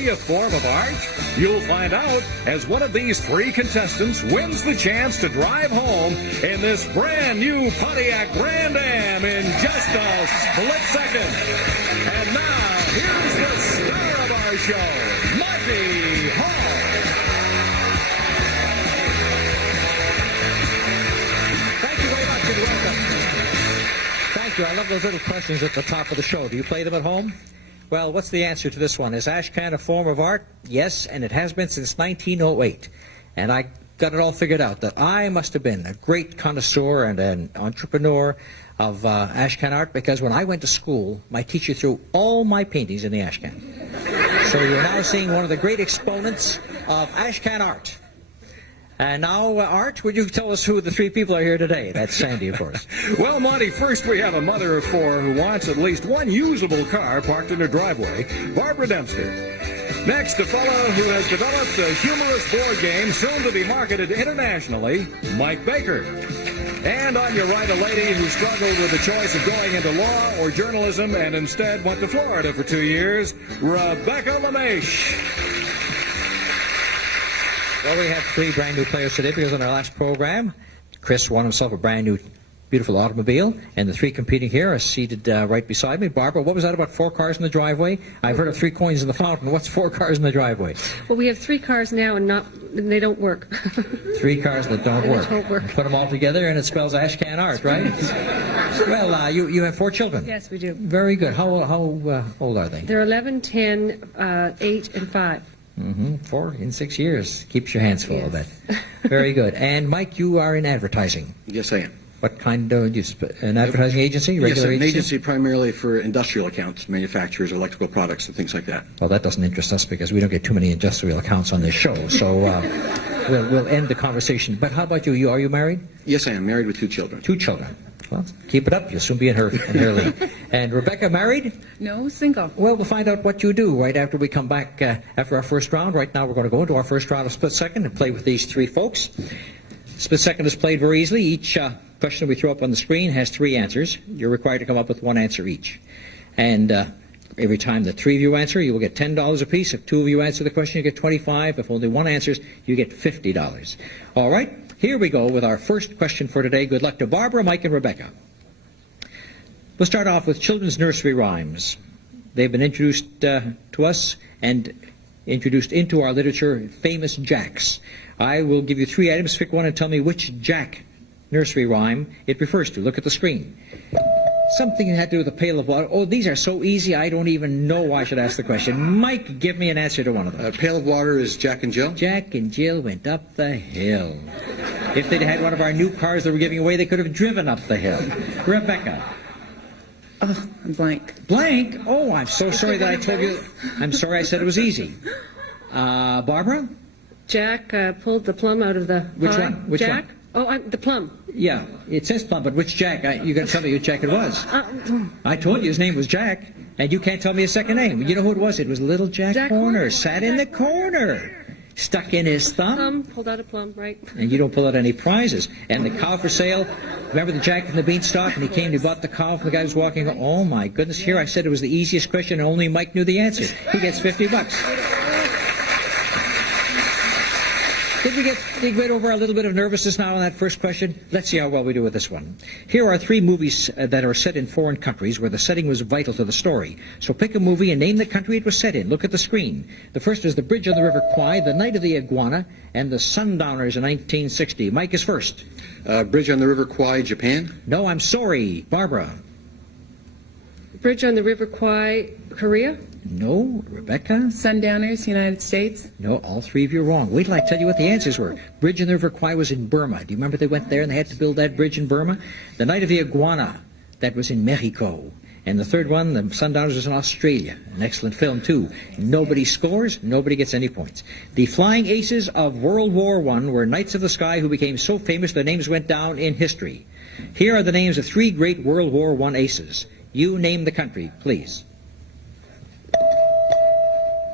really a form of art? You'll find out as one of these three contestants wins the chance to drive home in this brand new Pontiac Grand Am in just a split second. And now, here's the star of our show, Monty Hall. Thank you very much and welcome. Thank you. I love those little questions at the top of the show. Do you play them at home? Well, what's the answer to this one? Is ashcan a form of art? Yes, and it has been since 1908. And I got it all figured out that I must have been a great connoisseur and an entrepreneur of ashcan art, because when I went to school, my teacher threw all my paintings in the ashcan. So you're now seeing one of the great exponents of ashcan art. And now, Art, would you tell us who the three people are here today? That's Sandy, of course. Well, Monty, first we have a mother of four who wants at least one usable car parked in her driveway, Barbara Dempster. Next, a fellow who has developed a humorous board game soon to be marketed internationally, Mike Baker. And on your right, a lady who struggled with the choice of going into law or journalism and instead went to Florida for 2 years, Rebecca LeMaitre. Well, we have three brand new players today because on our last program, Chris won himself a brand new, beautiful automobile, and the three competing here are seated right beside me. Barbara, what was that about 4 cars in the driveway? I've heard of 3 coins in the fountain. What's 4 cars in the driveway? Well, we have 3 cars now, and they don't work. 3 cars that don't work. Put them all together, and it spells ashcan art, right? Well, you have 4 children. Yes, we do. Very good. How old are they? They're 11, 10, 8, and 5. 4 in 6 years. Keeps your hands full, Yes. I bet. Very good. And Mike, you are in advertising. Yes, I am. What kind of an advertising agency? Yes, Regular an agency primarily for industrial accounts, manufacturers, electrical products, and things like that. Well, that doesn't interest us because we don't get too many industrial accounts on this show. So we'll end the conversation. But how about you? Are you married? Yes, I am. Married with 2 children. 2 children. Well, keep it up. You'll soon be in her league. And Rebecca, married? No, single. Well, we'll find out what you do right after we come back after our first round. Right now, we're going to go into our first round of split second and play with these 3 folks. Split second is played very easily. Each question we throw up on the screen has 3 answers. You're required to come up with 1 answer each. And every time the 3 of you answer, you will get $10 apiece. If 2 of you answer the question, you get $25. If only 1 answers, you get $50. All right, here we go with our first question for today. Good luck to Barbara, Mike, and Rebecca. We'll start off with children's nursery rhymes. They've been introduced to us and introduced into our literature, famous Jacks. I will give you 3 items. Pick one and tell me which Jack nursery rhyme it refers to. Look at the screen. Something that had to do with a pail of water. Oh, these are so easy, I don't even know why I should ask the question. Mike, give me an answer to one of them. A pail of water is Jack and Jill. Jack and Jill went up the hill. If they'd had one of our new cars that we're giving away, they could have driven up the hill. Rebecca. Oh, I'm blank. Blank? Oh, I'm so sorry that I told you. I'm sorry I said it was easy. Barbara? Jack pulled the plum out of the Which pie. one? Which Jack? one? Oh, the plum. Yeah, it says plum, but which Jack? You got to tell me which Jack it was. I told you his name was Jack, and you can't tell me his second name. You know who it was? It was little Jack Horner. Sat in the corner, stuck in his thumb. Pulled out a plum, right? And you don't pull out any prizes. And the cow for sale, remember the Jack and the Beanstalk? And he came, he bought the cow from the guy who was walking. Oh my goodness, here I said it was the easiest question, and only Mike knew the answer. He gets $50. Did we get over a little bit of nervousness now on that first question? Let's see how well we do with this one. Here are 3 movies that are set in foreign countries where the setting was vital to the story. So pick a movie and name the country it was set in. Look at the screen. The first is The Bridge on the River Kwai, The Night of the Iguana, and The Sundowners in 1960. Mike is first. Bridge on the River Kwai, Japan. No, I'm sorry. Barbara. Bridge on the River Kwai, Korea? No. Rebecca? Sundowners, United States. No, all 3 of you are wrong. Wait till I tell you what the answers were. Bridge on the River Kwai was in Burma. Do you remember they went there and they had to build that bridge in Burma? The Night of the Iguana, that was in Mexico. And the third one, The Sundowners, was in Australia. An excellent film, too. Nobody scores, nobody gets any points. The flying aces of World War I were Knights of the Sky who became so famous their names went down in history. Here are the names of 3 great World War I aces. You name the country, please.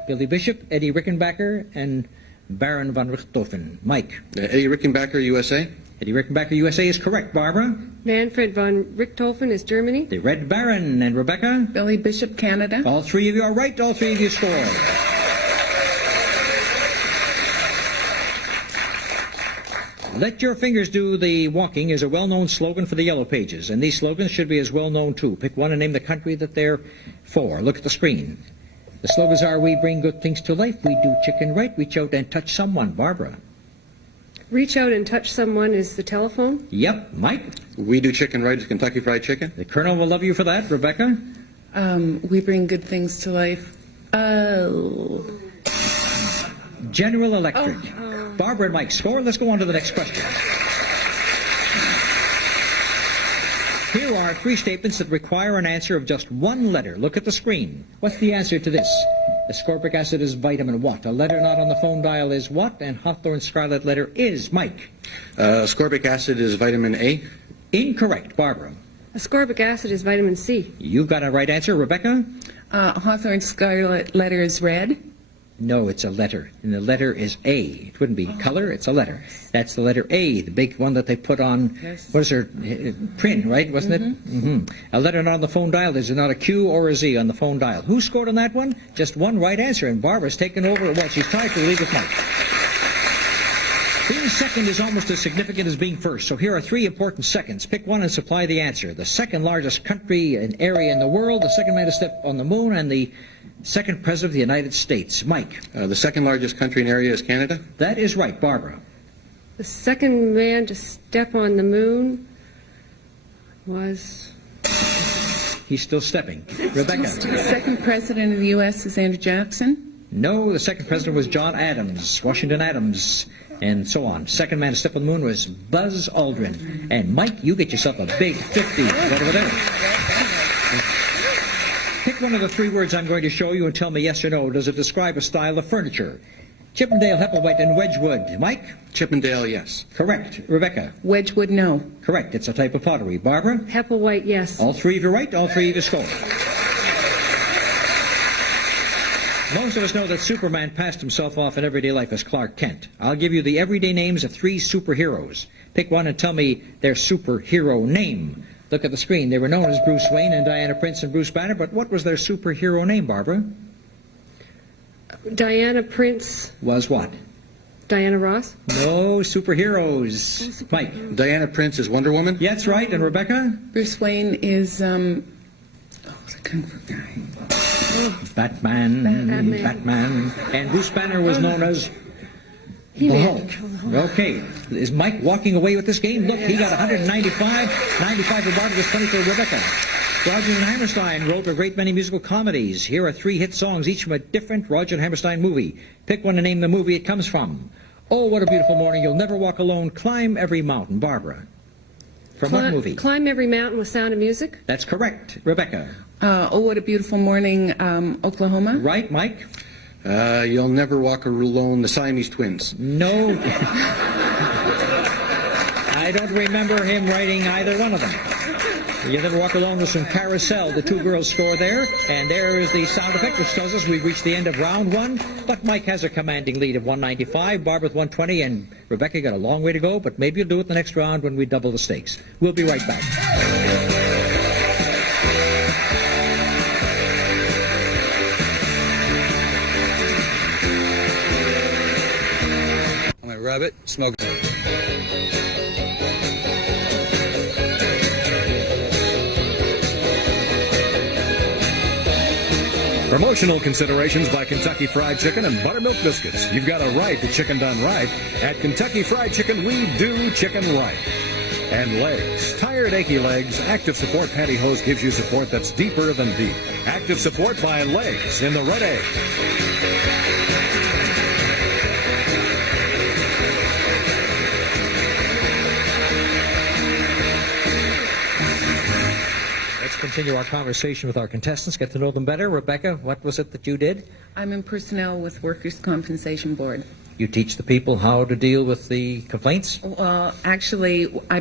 Billy Bishop, Eddie Rickenbacker, and Baron von Richthofen. Mike. Eddie Rickenbacker, USA. Eddie Rickenbacker, USA is correct. Barbara. Manfred von Richthofen is Germany. The Red Baron. And Rebecca. Billy Bishop, Canada. All 3 of you are right. All 3 of you score. Let your fingers do the walking is a well-known slogan for the Yellow Pages, and these slogans should be as well-known too. Pick one and name the country that they're for. Look at the screen. The slogans are, we bring good things to life, we do chicken right, reach out and touch someone. Barbara. Reach out and touch someone is the telephone. Yep. Mike. We do chicken right is Kentucky Fried Chicken. The Colonel will love you for that. Rebecca. We bring good things to life. Oh. General Electric. Barbara and Mike score. Let's go on to the next question. Here are three statements that require an answer of just one letter. Look at the screen. What's the answer to this? Ascorbic acid is vitamin what? A letter not on the phone dial is what? And Hawthorne Scarlet letter is Mike. Ascorbic acid is vitamin A. Incorrect. Barbara. Ascorbic acid is vitamin C. You've got a right answer. Rebecca? Hawthorne Scarlet letter is red. No, it's a letter, and the letter is A. It wouldn't be color, it's a letter. That's the letter A, the big one that they put on, what is her, print, right, wasn't it? Mm-hmm. A letter not on the phone dial, there's not a Q or a Z on the phone dial. Who scored on that one? Just one right answer, and Barbara's taken over. Well, she's tied for the lead with Mike. Being second is almost as significant as being first, so here are three important seconds. Pick one and supply the answer. The second largest country and area in the world, the second man to step on the moon, and the second president of the United States. Mike. The second largest country and area is Canada. That is right. Barbara. The second man to step on the moon was... He's still stepping. Rebecca. The second president of the U.S. is Andrew Jackson. No, the second president was John Adams, Washington Adams, and so on. Second man to step on the moon was Buzz Aldrin. And Mike, you get yourself a big 50 right over there. Pick one of the three words I'm going to show you and tell me yes or no. Does it describe a style of furniture? Chippendale, Hepplewhite, and Wedgwood. Mike? Chippendale, yes. Correct. Rebecca? Wedgwood, no. Correct. It's a type of pottery. Barbara? Hepplewhite, yes. All three of you right. All three of you score. Most of us know that Superman passed himself off in everyday life as Clark Kent. I'll give you the everyday names of three superheroes. Pick one and tell me their superhero name. Look at the screen. They were known as Bruce Wayne and Diana Prince and Bruce Banner, but what was their superhero name, Barbara? Diana Prince. Was what? Diana Ross. No superheroes. Mike. Diana Prince is Wonder Woman. Yeah, that's right. And Rebecca? Bruce Wayne is, the Kung Fu guy. Batman. And Bruce Banner was known as the Hulk. Okay. Is Mike walking away with this game? Look, he got 195. 95 for Barbara, just 20 for Rebecca. Roger and Hammerstein wrote a great many musical comedies. Here are three hit songs, each from a different Roger and Hammerstein movie. Pick one and name the movie it comes from. Oh, What a Beautiful Morning, You'll Never Walk Alone, Climb Every Mountain. Barbara. From what movie? Climb Every Mountain with Sound of Music. That's correct. Rebecca. Oh, What a Beautiful Morning, Oklahoma. Right, Mike? You'll Never Walk Alone, the Siamese Twins. No. I don't remember him writing either one of them. You Never Walk Alone was from Carousel. The two girls score there. And there is the sound effect, which tells us we've reached the end of round one. But Mike has a commanding lead of 195, Barbara with 120, and Rebecca got a long way to go, but maybe you'll do it the next round when we double the stakes. We'll be right back. I'm a rabbit, smoke. Promotional considerations by Kentucky Fried Chicken and Buttermilk Biscuits. You've got a right to chicken done right. At Kentucky Fried Chicken, we do chicken right. And legs. Tired, achy legs, Active Support Pantyhose gives you support that's deeper than deep. Active Support by Legs in the Red Egg. Let's continue our conversation with our contestants, get to know them better. Rebecca, what was it that you did? I'm in personnel with Workers' Compensation Board. You teach the people how to deal with the complaints? Well, actually, I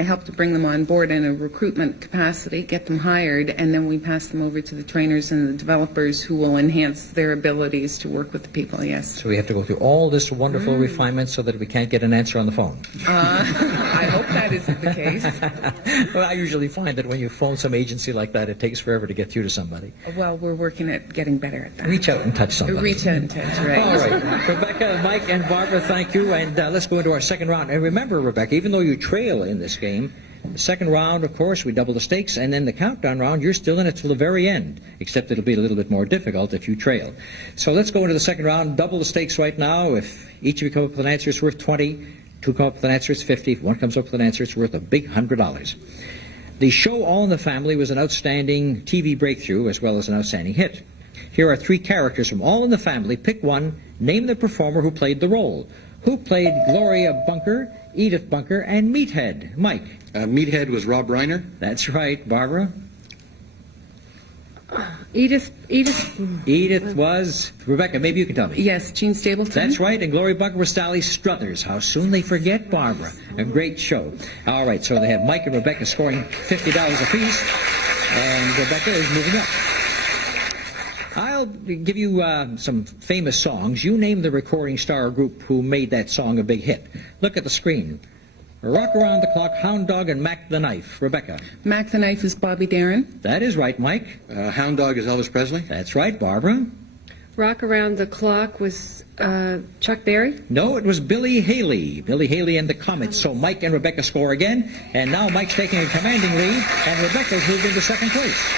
help to bring them on board in a recruitment capacity, get them hired, and then we pass them over to the trainers and the developers who will enhance their abilities to work with the people, yes. So we have to go through all this wonderful refinement so that we can't get an answer on the phone. I hope that isn't the case. Well, I usually find that when you phone some agency like that, it takes forever to get through to somebody. Well, we're working at getting better at that. Reach out and touch somebody. Reach out and touch, right. All right. Rebecca, Mike and Barbara, thank you. And let's go into our second round. And remember, Rebecca, even though you trail in this game, the second round, of course, we double the stakes, and then the countdown round, you're still in it till the very end, except it'll be a little bit more difficult if you trail. So let's go into the second round, double the stakes right now. If each of you come up with an answer, it's worth 20. Two come up with an answer, it's 50. If one comes up with an answer, it's worth a big $100. The show All in the Family was an outstanding TV breakthrough as well as an outstanding hit. Here are three characters from All in the Family. Pick one, name the performer who played the role. Who played Gloria Bunker, Edith Bunker, and Meathead? Mike. Meathead was Rob Reiner. That's right. Barbara? Edith. Edith was... Rebecca, maybe you can tell me. Yes, Gene Stapleton. That's right, and Gloria Bunker was Sally Struthers. How soon they forget Barbara. A great show. All right, so they have Mike and Rebecca scoring $50 apiece, and Rebecca is moving up. I'll give you some famous songs. You name the recording star or group who made that song a big hit. Look at the screen. Rock Around the Clock, Hound Dog, and Mac the Knife. Rebecca. Mac the Knife is Bobby Darin. That is right, Mike. Hound Dog is Elvis Presley. That's right, Barbara. Rock Around the Clock was Chuck Berry. No, it was Billy Haley. Billy Haley and the Comets. So Mike and Rebecca score again, and now Mike's taking a commanding lead, and Rebecca's moved into second place.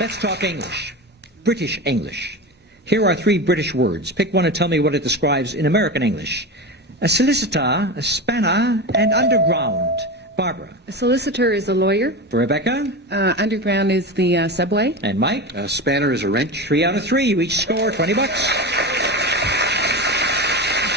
Let's talk English. British English. Here are three British words. Pick one and tell me what it describes in American English. A solicitor, a spanner, and underground. Barbara. A solicitor is a lawyer. Rebecca. Underground is the subway. And Mike. Spanner is a wrench. 3 out of 3. You each score $20.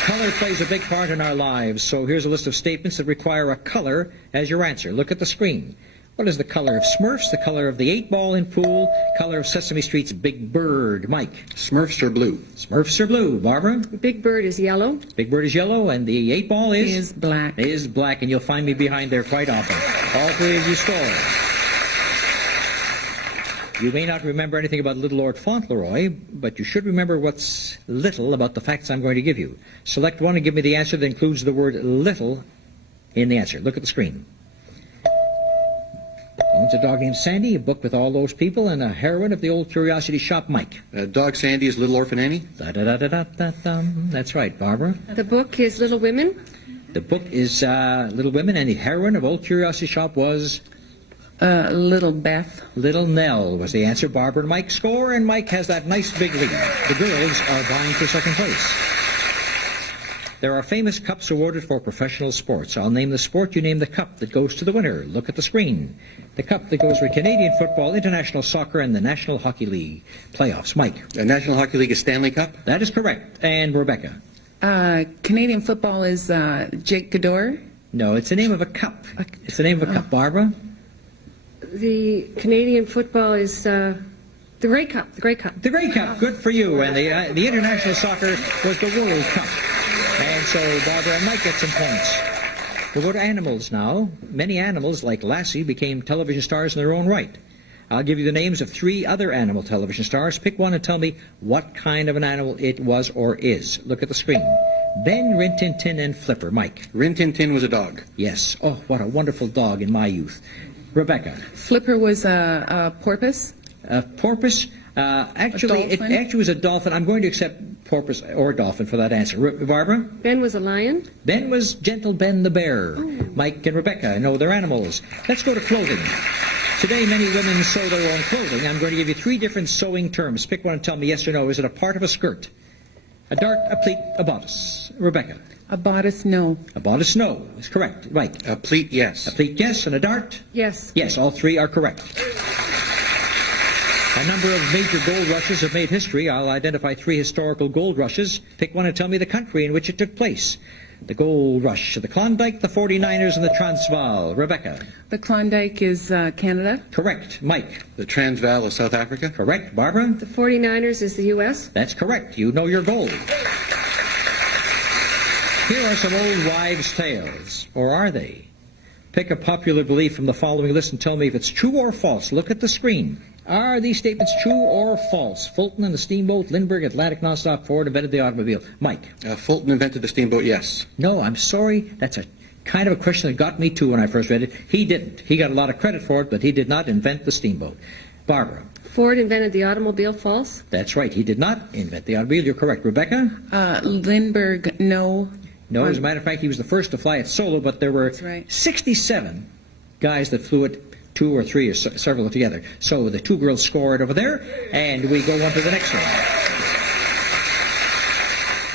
Color plays a big part in our lives, so here's a list of statements that require a color as your answer. Look at the screen. What is the color of Smurfs, the color of the 8-ball in pool, color of Sesame Street's Big Bird? Mike. Smurfs are blue. Smurfs are blue. Barbara. The Big Bird is yellow. Big Bird is yellow, and the 8-ball is? Is black. Is black, and you'll find me behind there quite often. All three of you score. You may not remember anything about Little Lord Fauntleroy, but you should remember what's little about the facts I'm going to give you. Select one and give me the answer that includes the word little in the answer. Look at the screen. Owns a dog named Sandy, a book with all those people, and a heroine of the old curiosity shop, Mike. Dog Sandy is Little Orphan Annie. That's right, Barbara. The book is Little Women. The book is Little Women, and the heroine of old curiosity shop was... Little Beth. Little Nell was the answer. Barbara and Mike score, and Mike has that nice big lead. The girls are vying for second place. There are famous cups awarded for professional sports. I'll name the sport, you name the cup that goes to the winner. Look at the screen. The cup that goes for Canadian football, international soccer, and the National Hockey League playoffs. Mike. The National Hockey League is Stanley Cup. That is correct. And Rebecca. Canadian football is Jake Gador. No, it's the name of a cup. It's the name of a cup. Barbara. The Canadian football is the Grey Cup. The Grey Cup. The Grey Cup. Good for you. And the international soccer was the World Cup. And so Barbara and Mike get some points. We'll go to animals now. Many animals, like Lassie, became television stars in their own right. I'll give you the names of 3 other animal television stars. Pick one and tell me what kind of an animal it was or is. Look at the screen. Ben, Rin Tin Tin, and Flipper. Mike. Rin Tin Tin was a dog. Yes. Oh, what a wonderful dog in my youth. Rebecca. Flipper was a porpoise. Porpoise. Actually, it dolphin? actually was a dolphin. I'm going to accept porpoise or dolphin for that answer. Barbara? Ben was a lion. Ben was Gentle Ben the bear. Mike and Rebecca know their animals. Let's go to clothing. Today, many women sew their own clothing. I'm going to give you 3 different sewing terms. Pick one and tell me yes or no. Is it a part of a skirt? A dart, a pleat, a bodice. Rebecca? A bodice, no. A bodice, no. Is correct. Mike? A pleat, yes. A pleat, yes. And a dart? Yes. Yes, all 3 are correct. A number of major gold rushes have made history. I'll identify 3 historical gold rushes. Pick one and tell me the country in which it took place. The Gold Rush, the Klondike, the 49ers, and the Transvaal. Rebecca? The Klondike is Canada. Correct. Mike? The Transvaal is South Africa. Correct. Barbara? The 49ers is the U.S. That's correct. You know your gold. Here are some old wives' tales. Or are they? Pick a popular belief from the following list and tell me if it's true or false. Look at the screen. Are these statements true or false? Fulton and the steamboat, Lindbergh, Atlantic nonstop, Ford invented the automobile. Mike? Fulton invented the steamboat, yes. No, I'm sorry. That's a kind of a question that got me too when I first read it. He didn't. He got a lot of credit for it, but he did not invent the steamboat. Barbara? Ford invented the automobile. False. That's right. He did not invent the automobile. You're correct. Rebecca? Lindbergh, no. No, as a matter of fact, he was the first to fly it solo, but there were That's right. 67 guys that flew it, 2 or 3 or several together. So the 2 girls scored over there, and we go on to the next one.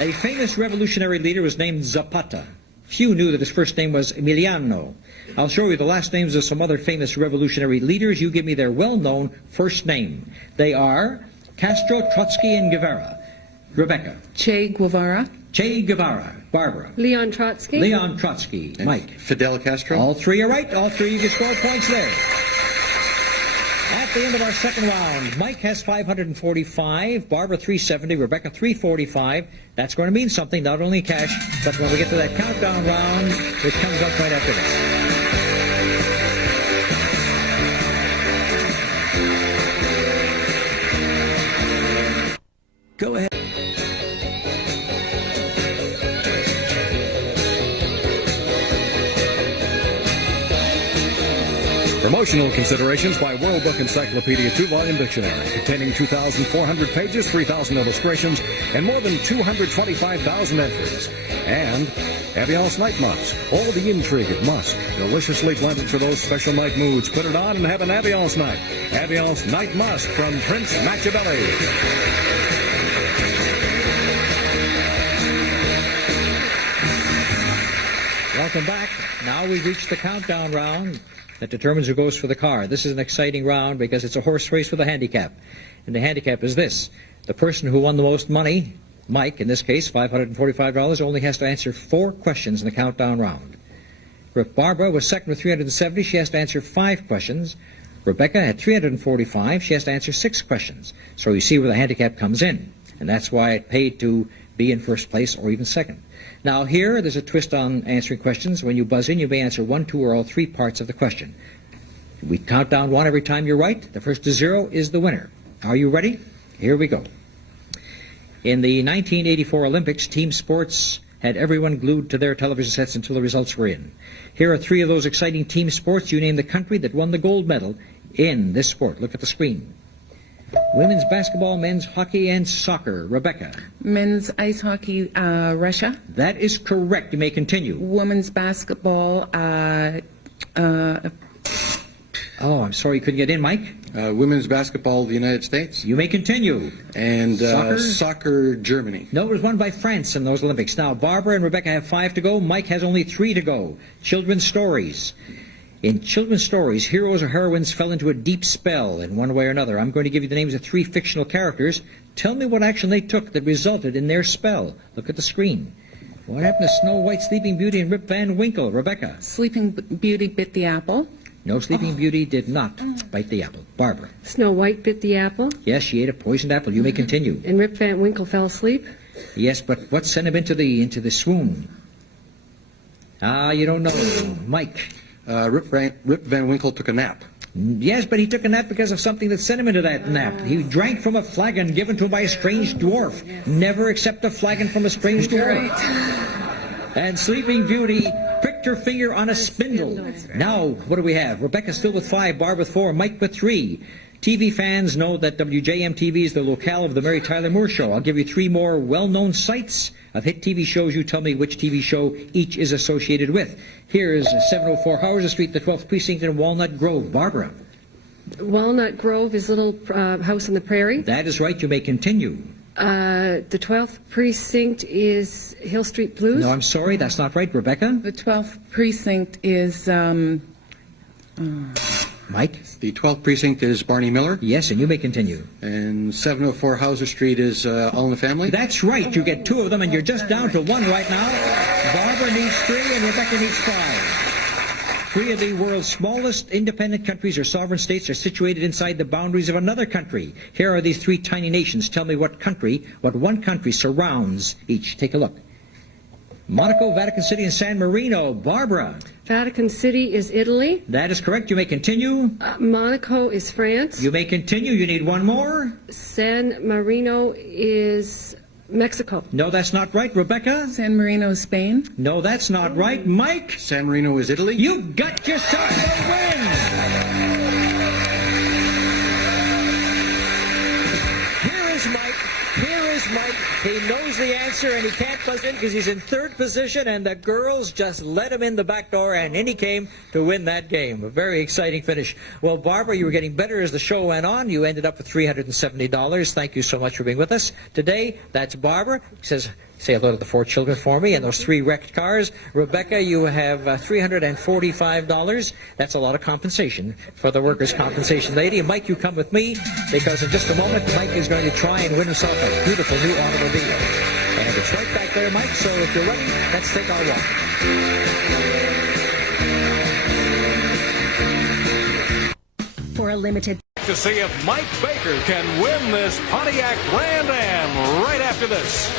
A famous revolutionary leader was named Zapata. Few knew that his first name was Emiliano. I'll show you the last names of some other famous revolutionary leaders. You give me their well-known first name. They are Castro, Trotsky, and Guevara. Rebecca. Che Guevara. Che Guevara. Barbara. Leon Trotsky. Leon Trotsky. And Mike. Fidel Castro. All 3 are right. All 3 you can score points there. At the end of our second round, Mike has 545, Barbara 370, Rebecca 345. That's going to mean something, not only cash, but when we get to that countdown round, which comes up right after this. Go ahead. Promotional considerations by World Book Encyclopedia 2-volume dictionary containing 2,400 pages, 3,000 illustrations, and more than 225,000 entries. And Aviance Night Musk, all the intrigue at Musk, deliciously blended for those special night moods. Put it on and have an Aviance night. Aviance Night Musk from Prince Machiavelli. Welcome back. Now we've reached the countdown round that determines who goes for the car. This is an exciting round because it's a horse race with a handicap. And the handicap is this. The person who won the most money, Mike, in this case, $545, only has to answer 4 questions in the countdown round. Barbara was second with 370. She has to answer 5 questions. Rebecca had 345. She has to answer 6 questions. So you see where the handicap comes in. And that's why it paid to be in first place or even second. Now here, there's a twist on answering questions. When you buzz in, you may answer 1, 2, or all 3 parts of the question. We count down 1 every time you're right. The first to 0 is the winner. Are you ready? Here we go. In the 1984 Olympics, team sports had everyone glued to their television sets until the results were in. Here are 3 of those exciting team sports. You name the country that won the gold medal in this sport. Look at the screen. Women's basketball, men's hockey, and soccer. Rebecca. Men's ice hockey, Russia. That is correct. You may continue. Women's basketball, Oh, I'm sorry you couldn't get in, Mike. Women's basketball, the United States. You may continue. And Soccer? soccer, Germany. No, it was won by France in those Olympics. Now, Barbara and Rebecca have 5 to go. Mike has only 3 to go. Children's stories. In children's stories, heroes or heroines fell into a deep spell in one way or another. I'm going to give you the names of 3 fictional characters. Tell me what action they took that resulted in their spell. Look at the screen. What happened to Snow White, Sleeping Beauty, and Rip Van Winkle? Rebecca. Sleeping Beauty bit the apple. No, Sleeping Beauty did not bite the apple. Barbara. Snow White bit the apple, Yes, she ate a poisoned apple. You may continue. and Rip Van Winkle fell asleep. Yes, but what sent him into the swoon? Ah, you don't know. Mike. Rip Van Winkle took a nap. Yes, but he took a nap because of something that sent him into that nap. He drank from a flagon given to him by a strange dwarf. Never accept a flagon from a strange dwarf. And Sleeping Beauty pricked her finger on a spindle. Now, what do we have? Rebecca still with 5, Barb with 4, Mike with 3. TV fans know that WJM-TV is the locale of the Mary Tyler Moore Show. I'll give you 3 more well-known sites of hit TV shows. You tell me which TV show each is associated with. Here is 704 Howard Street, the 12th Precinct in Walnut Grove. Barbara. Walnut Grove is Little House on the Prairie. That is right. You may continue. The 12th Precinct is Hill Street Blues. No, I'm sorry. That's not right. Rebecca? The 12th precinct is, Mike? The 12th precinct is Barney Miller. Yes, and you may continue. And 704 Hauser Street is All in the Family. That's right. You get 2 of them, and you're just down to 1 right now. Barbara needs 3, and Rebecca needs 5. 3 of the world's smallest independent countries or sovereign states are situated inside the boundaries of another country. Here are these 3 tiny nations. Tell me what one country surrounds each. Take a look. Monaco, Vatican City, and San Marino. Barbara. Vatican City is Italy. That is correct. You may continue. Monaco is France. You may continue. You need 1 more. San Marino is Mexico. No, that's not right. Rebecca? San Marino, Spain. No, that's not right. Mike? San Marino is Italy. You got yourself a win! He knows the answer, and he can't buzz in because he's in third position, and the girls just let him in the back door, and in he came to win that game. A very exciting finish. Well, Barbara, you were getting better as the show went on. You ended up with $370. Thank you so much for being with us today. That's Barbara. He says, say hello to the 4 children for me and those 3 wrecked cars. Rebecca, you have $345. That's a lot of compensation for the workers' compensation lady. And Mike, you come with me because in just a moment, Mike is going to try and win himself a beautiful new automobile. And it's right back there, Mike. So if you're ready, let's take our walk. For a limited To see if Mike Baker can win this Pontiac Grand Am right after this.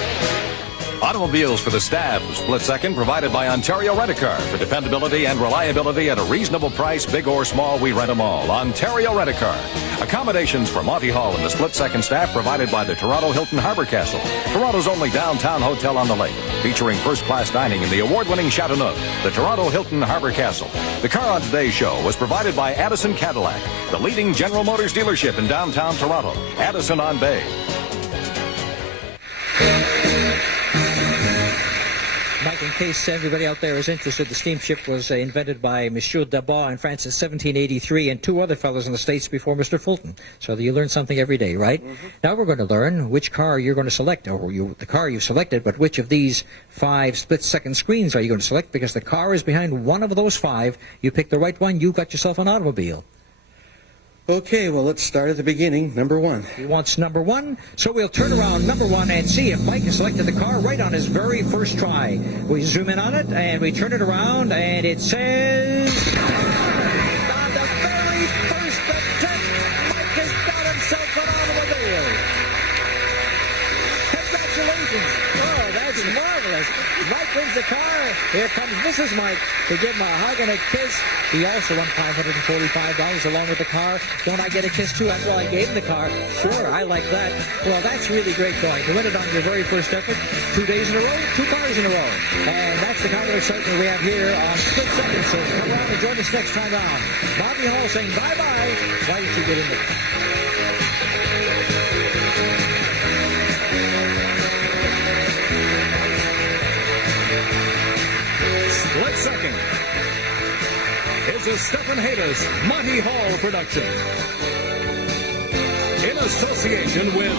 Automobiles for the staff of Split Second provided by Ontario Rent-A-Car. For dependability and reliability at a reasonable price, big or small, we rent them all. Ontario Rent-A-Car. Accommodations for Monty Hall and the Split Second staff provided by the Toronto Hilton Harbor Castle, Toronto's only downtown hotel on the lake, featuring first-class dining in the award-winning Chateauneuf, the Toronto Hilton Harbor Castle. The car on today's show was provided by Addison Cadillac, the leading General Motors dealership in downtown Toronto. Addison on Bay. Mike, in case everybody out there is interested, the steamship was invented by Monsieur Dabat in France in 1783 and 2 other fellows in the States before Mr. Fulton. So you learn something every day, right? Now we're going to learn which car you're going to select, or the car you've selected, but which of these 5 split-second screens are you going to select? Because the car is behind one of those 5. You pick the right one, you got yourself an automobile. Okay, well, let's start at the beginning. Number 1. He wants number 1, so we'll turn around number 1 and see if Mike has selected the car right on his very first try. We zoom in on it, and we turn it around, and it says... on the very first attempt, Mike has got himself an automobile. Congratulations. Oh, that's marvelous. Mike wins the car. Here comes Mrs. Mike to give him a hug and a kiss. He also won $545 along with the car. Don't I get a kiss too after I gave him the car? Sure, I like that. Well, that's really great going. To win it on your very first effort, 2 days in a row, 2 cars in a row. And that's the kind of excitement we have here on Split Second. So come around and join us next time round. Bobby Hall saying bye-bye. Why don't you get in there? Split Second is a Stephen Haydas Monty Hall production in association with